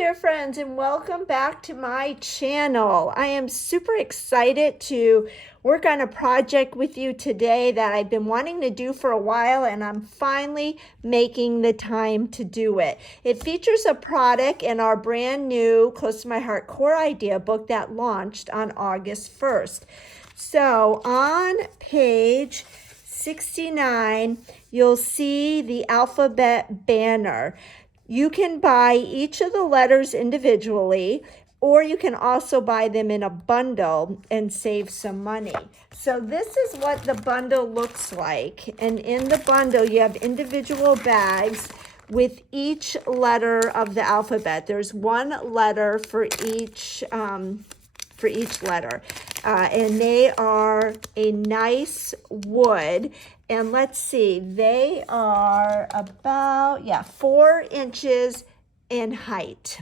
there, friends, and welcome back to my channel. I am super excited to work on a project with you today that I've been wanting to do for a while, and I'm finally making the time to do it. It features a product in our brand new Close to My Heart Core Idea book that launched on August 1st. So on page 69, you'll see the alphabet banner. You can buy each of the letters individually, or you can also buy them in a bundle and save some money. So this is what the bundle looks like. And in the bundle, you have individual bags with each letter of the alphabet. There's one letter for each letter. And they are a nice wood. And let's see, they are about, 4 inches in height.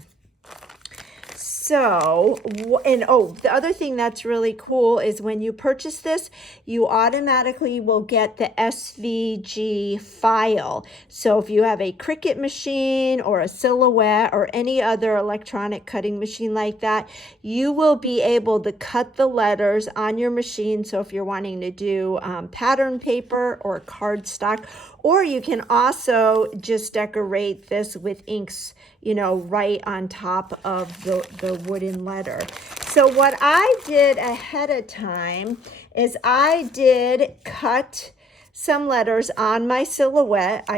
So, the other thing that's really cool is when you purchase this, you automatically will get the SVG file. So if you have a Cricut machine or a Silhouette or any other electronic cutting machine like that, you will be able to cut the letters on your machine. So if you're wanting to do pattern paper or cardstock, or you can also just decorate this with inks, right on top of the wooden letter. So what I did ahead of time is I did cut some letters on my Silhouette.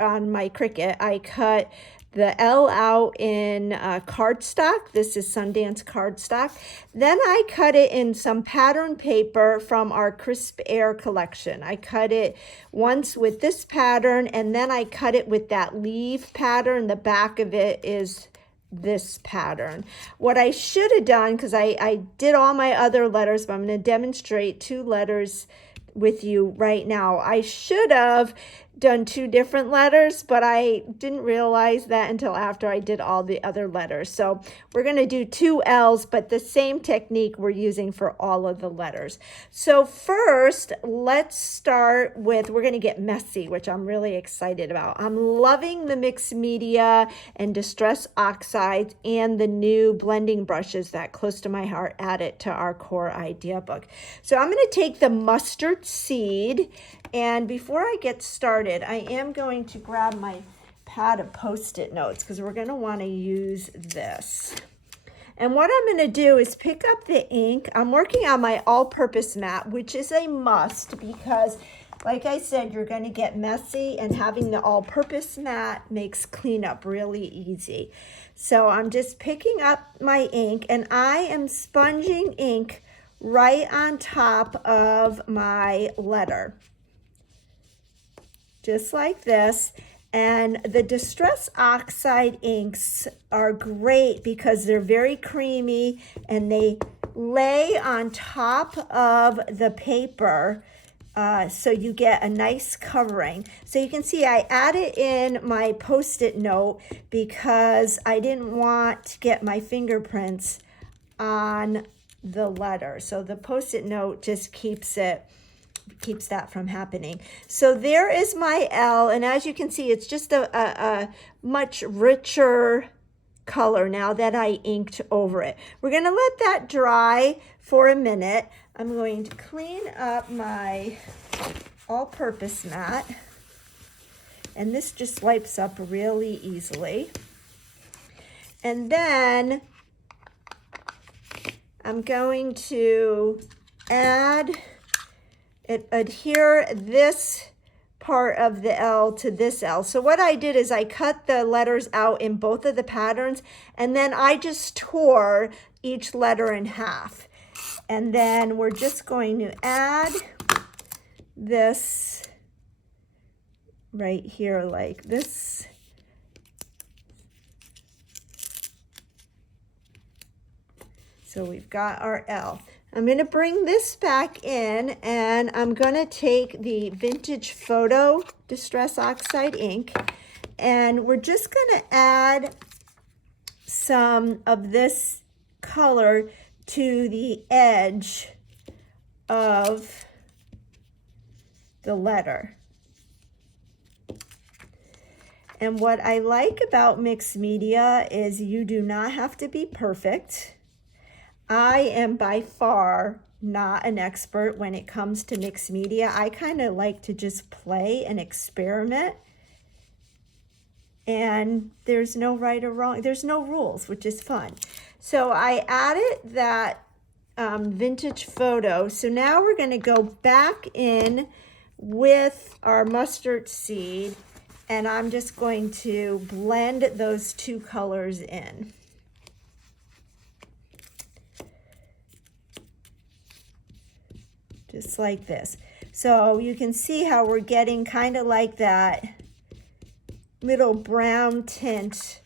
On my Cricut, I cut the L out in cardstock. This is Sundance cardstock. Then I cut it in some pattern paper from our Crisp Air collection. I cut it once with this pattern, and then I cut it with that leaf pattern. The back of it is this pattern. What I should have done, because I did all my other letters, but I'm going to demonstrate 2 letters with you right now. I should have done 2 different letters, but I didn't realize that until after I did all the other letters. So we're going to do 2 L's, but the same technique we're using for all of the letters. So first, let's start with, we're going to get messy, which I'm really excited about. I'm loving the mixed media and distress oxides and the new blending brushes that Close to My Heart added to our core idea book. So I'm going to take the mustard seed, and before I get started, I am going to grab my pad of Post-it notes because we're going to want to use this. And what I'm going to do is pick up the ink. I'm working on my all-purpose mat, which is a must because, like I said, you're going to get messy, and having the all-purpose mat makes cleanup really easy. So I'm just picking up my ink, and I am sponging ink right on top of my letter. Just like this. And the Distress Oxide inks are great because they're very creamy and they lay on top of the paper, so you get a nice covering. So you can see I added in my Post-it note because I didn't want to get my fingerprints on the letter. So the Post-it note just keeps that from happening. So there is my L, and as you can see, it's just a much richer color now that I inked over it. We're going to let that dry for a minute. I'm going to clean up my all-purpose mat, and this just wipes up really easily. And then I'm going to adhere this part of the L to this L. So what I did is I cut the letters out in both of the patterns, and then I just tore each letter in half. And then we're just going to add this right here like this. So we've got our L. I'm going to bring this back in, and I'm going to take the Vintage Photo Distress Oxide ink, and we're just going to add some of this color to the edge of the letter. And what I like about mixed media is you do not have to be perfect. I am by far not an expert when it comes to mixed media. I kind of like to just play and experiment. And there's no right or wrong. There's no rules, which is fun. So I added that vintage photo. So now we're going to go back in with our mustard seed, and I'm just going to blend those two colors in. Just like this. So you can see how we're getting kind of like that little brown tint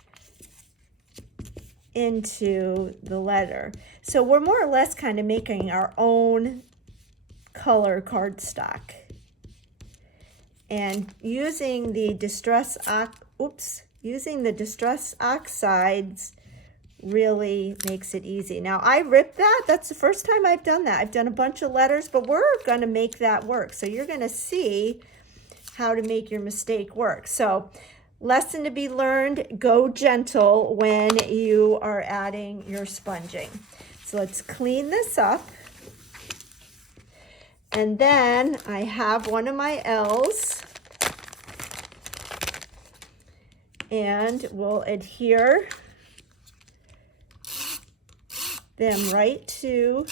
into the letter. So we're more or less kind of making our own color cardstock. And using the distress oxides really makes it easy. Now I ripped that. That's the first time I've done that. I've done a bunch of letters, but we're going to make that work. So you're going to see how to make your mistake work. So lesson to be learned, go gentle when you are adding your sponging. So let's clean this up. And then I have one of my L's, and we'll adhere them right to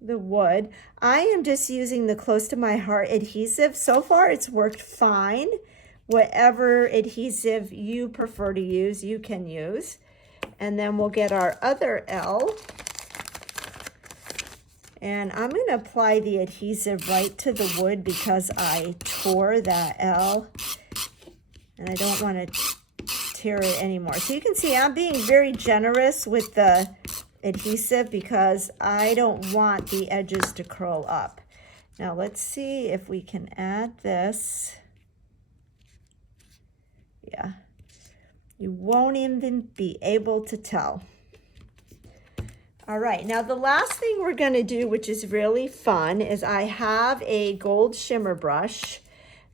the wood. I am just using the Close to My Heart adhesive. So far it's worked fine. Whatever adhesive you prefer to use, you can use. And then we'll get our other L. And I'm going to apply the adhesive right to the wood because I tore that L. And I don't want to tear it anymore. So you can see I'm being very generous with the adhesive because I don't want the edges to curl up. Now let's see if we can add this. Yeah, you won't even be able to tell. All right, now the last thing we're going to do, which is really fun, is I have a gold shimmer brush,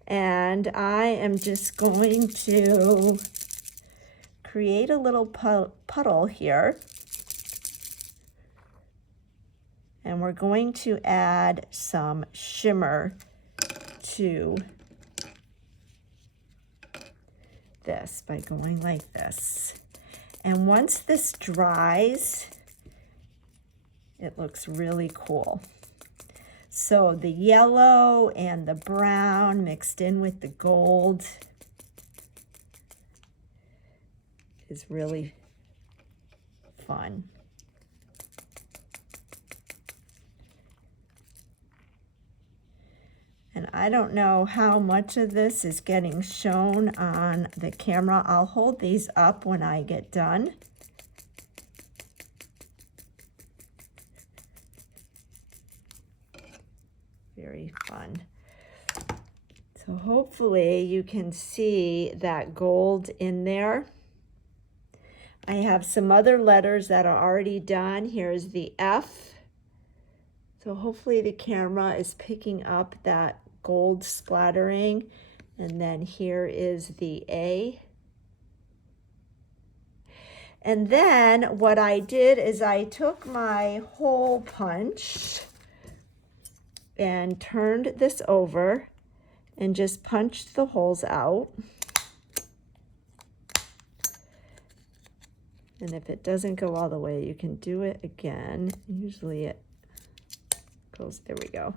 and I am just going to create a little puddle here. And we're going to add some shimmer to this by going like this. And once this dries, it looks really cool. So the yellow and the brown mixed in with the gold is really fun. And I don't know how much of this is getting shown on the camera. I'll hold these up when I get done. Very fun. So hopefully you can see that gold in there. I have some other letters that are already done. Here's the F. So hopefully the camera is picking up that gold splattering. And then here is the A. And then what I did is I took my hole punch and turned this over and just punched the holes out. And if it doesn't go all the way, you can do it again. Usually it goes, there we go.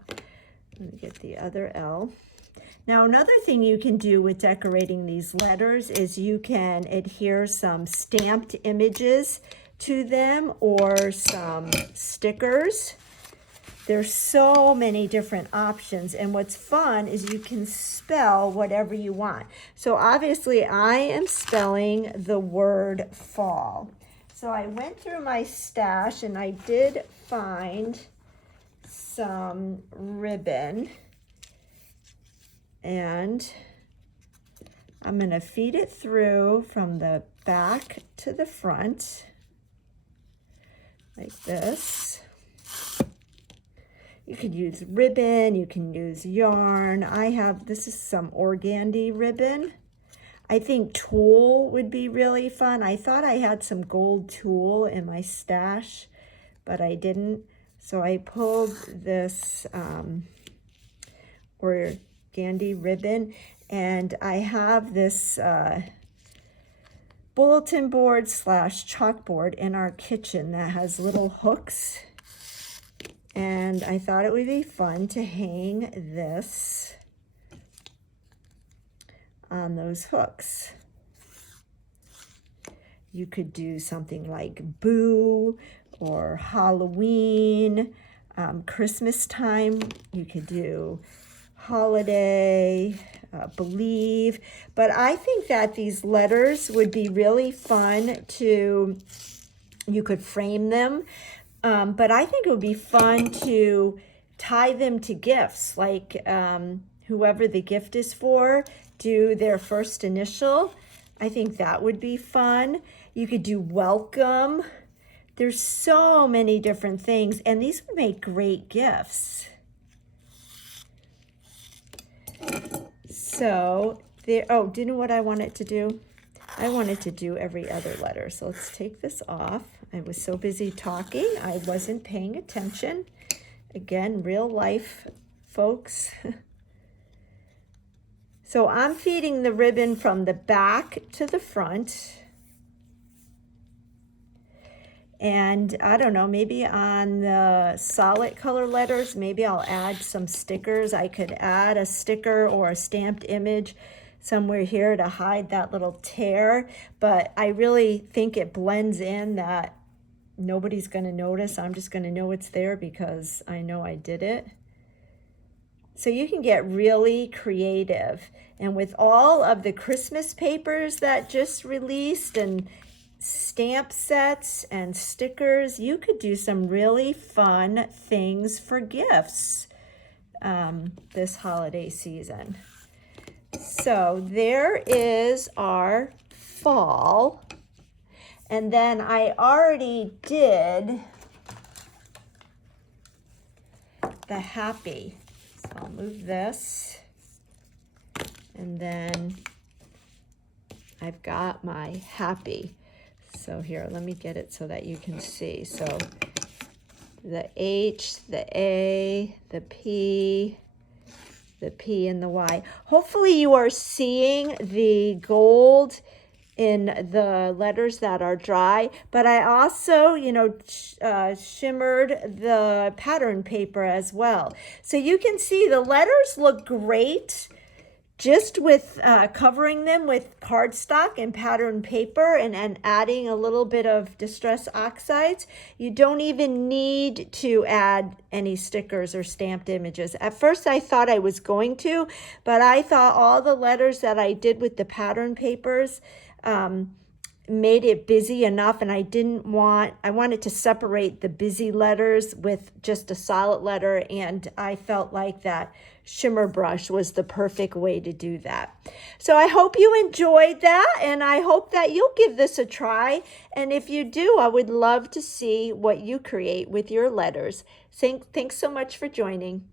Let me get the other L. Now another thing you can do with decorating these letters is you can adhere some stamped images to them or some stickers. There's so many different options, and what's fun is you can spell whatever you want. So obviously I am spelling the word fall. So I went through my stash and I did find some ribbon, and I'm going to feed it through from the back to the front like this. You could use ribbon, you can use yarn. This is some organdy ribbon. I think tulle would be really fun. I thought I had some gold tulle in my stash, but I didn't. So I pulled this organdy ribbon, and I have this bulletin board / chalkboard in our kitchen that has little hooks. And I thought it would be fun to hang this on those hooks. You could do something like Boo or Halloween, Christmas time. You could do holiday, believe. But I think that these letters would be really fun you could frame them. But I think it would be fun to tie them to gifts, like whoever the gift is for, do their first initial. I think that would be fun. You could do welcome. There's so many different things, and these would make great gifts. So there, oh, do you know what I wanted to do? I wanted to do every other letter. So let's take this off. I was so busy talking, I wasn't paying attention. Again, real life, folks. So I'm feeding the ribbon from the back to the front. And I don't know, maybe on the solid color letters, maybe I'll add some stickers. I could add a sticker or a stamped image somewhere here to hide that little tear. But I really think it blends in that nobody's going to notice. I'm just going to know it's there because I know I did it. So you can get really creative. And with all of the Christmas papers that just released and stamp sets and stickers, you could do some really fun things for gifts this holiday season. So there is our fall. And then I already did the happy. So I'll move this. And then I've got my happy. So here, let me get it so that you can see. So the H, the A, the P and the Y. Hopefully you are seeing the gold in the letters that are dry, but I also, shimmered the pattern paper as well. So you can see the letters look great just with covering them with cardstock and pattern paper and adding a little bit of Distress Oxides. You don't even need to add any stickers or stamped images. At first I thought I was going to, but I thought all the letters that I did with the pattern papers made it busy enough, and I wanted to separate the busy letters with just a solid letter, and I felt like that shimmer brush was the perfect way to do that. So I hope you enjoyed that, and I hope that you'll give this a try. And if you do, I would love to see what you create with your letters. Thanks so much for joining.